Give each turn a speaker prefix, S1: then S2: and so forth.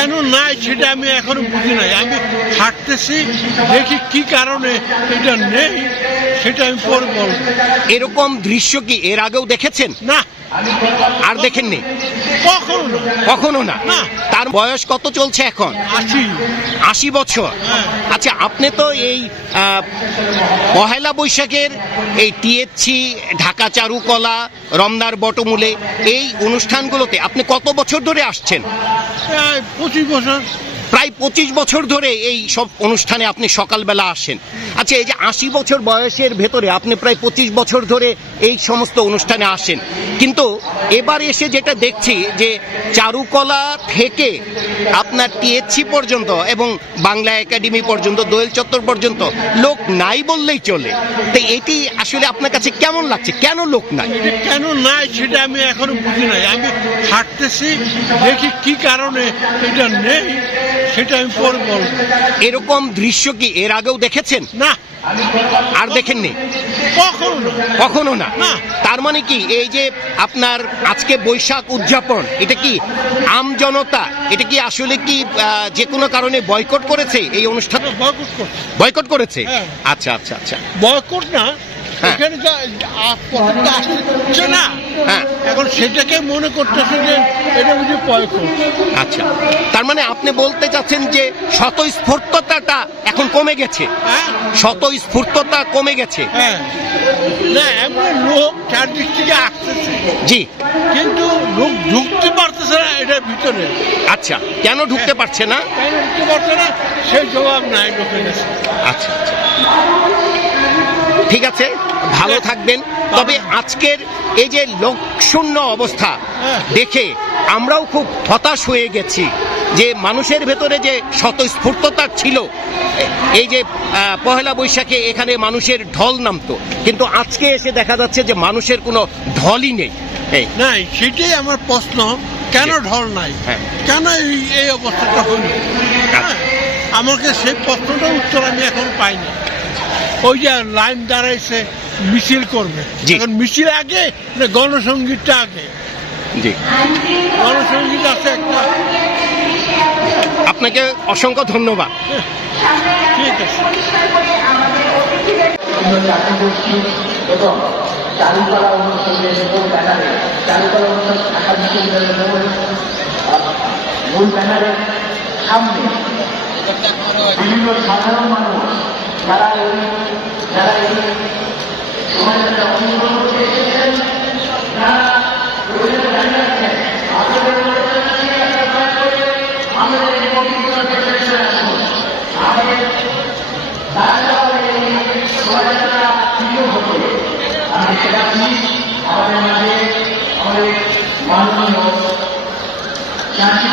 S1: কেন নাই সেটা আমি এখনও বুঝি নাই। আমি হাঁটতেছি দেখি কি কারণে এটা নেই সেটা আমি পরে বলব।
S2: এরকম দৃশ্য কি এর আগেও দেখেছেন?
S1: না।
S2: আর দেখেননি?
S1: কখনো
S2: কখনো না। তার বয়স কত চলছে এখন?
S1: আসি
S2: আশি বছর।
S1: হ্যাঁ।
S2: আচ্ছা আপনি তো এই পহেলা বৈশাখের এই টিএসসি ঢাকা চারুকলা রমনার বটমূলে এই অনুষ্ঠানগুলোতে আপনি কত বছর ধরে আসছেন?
S1: প্রায় পঁচিশ বছর
S2: প্রায় পঁচিশ বছর ধরে এই সব অনুষ্ঠানে আপনি সকালবেলা আসেন। আচ্ছা এই যে আশি বছর বয়সের ভেতরে আপনি প্রায় পঁচিশ বছর ধরে এই সমস্ত অনুষ্ঠানে আসেন। কিন্তু এবার এসে যেটা দেখছি যে চারুকলা থেকে আপনার টিএসসি পর্যন্ত এবং বাংলা একাডেমি পর্যন্ত, দোয়েল চত্বর পর্যন্ত লোক নাই বললেই চলে। তো এটি আসলে আপনার কাছে কেমন লাগছে? কেন লোক নাই?
S1: কেন নাই সেটা আমি এখনও বুঝি নাই। আমি হাঁটতেছি, দেখি কি কারণে এটা নেই। সেটা আমি পরে বলব।
S2: এরকম দৃশ্য কি এর আগেও দেখেছেন?
S1: না।
S2: আর দেখেননি?
S1: কখনো না।
S2: কখনো না। তার মানে কি? এই যে আপনার আজকে বৈশাখ উদযাপন এটা কি আম জনতা? এটা কি আসলে কি যে কোনো কারণে বয়কট করেছে এই অনুষ্ঠান?
S1: বয়কট করেছে। হ্যাঁ।
S2: আচ্ছা আচ্ছা আচ্ছা।
S1: বয়কট না
S2: হ্যাঁ।
S1: এখানে যা আ- প্রথম আসছে না?
S2: হ্যাঁ।
S1: এখন সেটাকে মনে করতেছে যে এটা বুঝি
S2: আচ্ছা। তার মানে আপনি বলতে চাচ্ছেন যে স্বতঃস্ফূর্ততাটা এখন কমে গেছে?
S1: হ্যাঁ।
S2: স্বতঃস্ফূর্ততা কমে গেছে?
S1: হ্যাঁ। না এমনি লোক চারদিক থেকে আসতেছে
S2: জি।
S1: কিন্তু লোক ঢুকতে পারতেছে না এটার ভিতরে।
S2: আচ্ছা কেন ঢুকতে পারছে না?
S1: কেন ঢুকতে পারছে না? সেই জবাব নাই লোকের কাছে।
S2: আচ্ছা আচ্ছা। ঠিক আছে ভালো থাকবেন। তবে আজকের এই যে লোকশূন্য অবস্থা
S1: হ্যাঁ।
S2: দেখে আমরাও খুব হতাশ হয়ে গেছি যে মানুষের ভেতরে যে স্বতঃস্ফূর্ততা ছিল এই যে পহেলা বৈশাখে এখানে মানুষের ঢল নামতো। কিন্তু আজকে এসে দেখা যাচ্ছে যে মানুষের কোনো ঢলই নেই।
S1: নাই সেটাই আমার প্রশ্ন কেন ঢল নাই?
S2: হ্যাঁ।
S1: কেন এই অবস্থাটা হইল হ্যাঁ, আমাকে সেই প্রশ্নটা উত্তর আমি এখন পাইনি। ওই যে লাইন দাঁড়াইছে মিছিল করবে। এখন মিছিল আগে না গণসঙ্গীতটা আগে?
S2: জি।
S1: গণসঙ্গীত আছে একটা।
S2: আপনাকে অসংখ্য ধন্যবাদ।
S1: ঠিক আছে।
S3: এবং চারুকলা অনুষদের মূল ব্যানারে চারুকলা অনুষদ ঢাকা বিশ্ববিদ্যালয়ের মূল মূল ব্যানারের সামনে বিভিন্ন সাধারণ মানুষ যারা যারা এই সমাজে অংশগ্রহণ করতে এসেছেন তারা আমাদের এই আসুন। আমাদের সেটাচ্ছি আমাদের মাননীয় চাকরি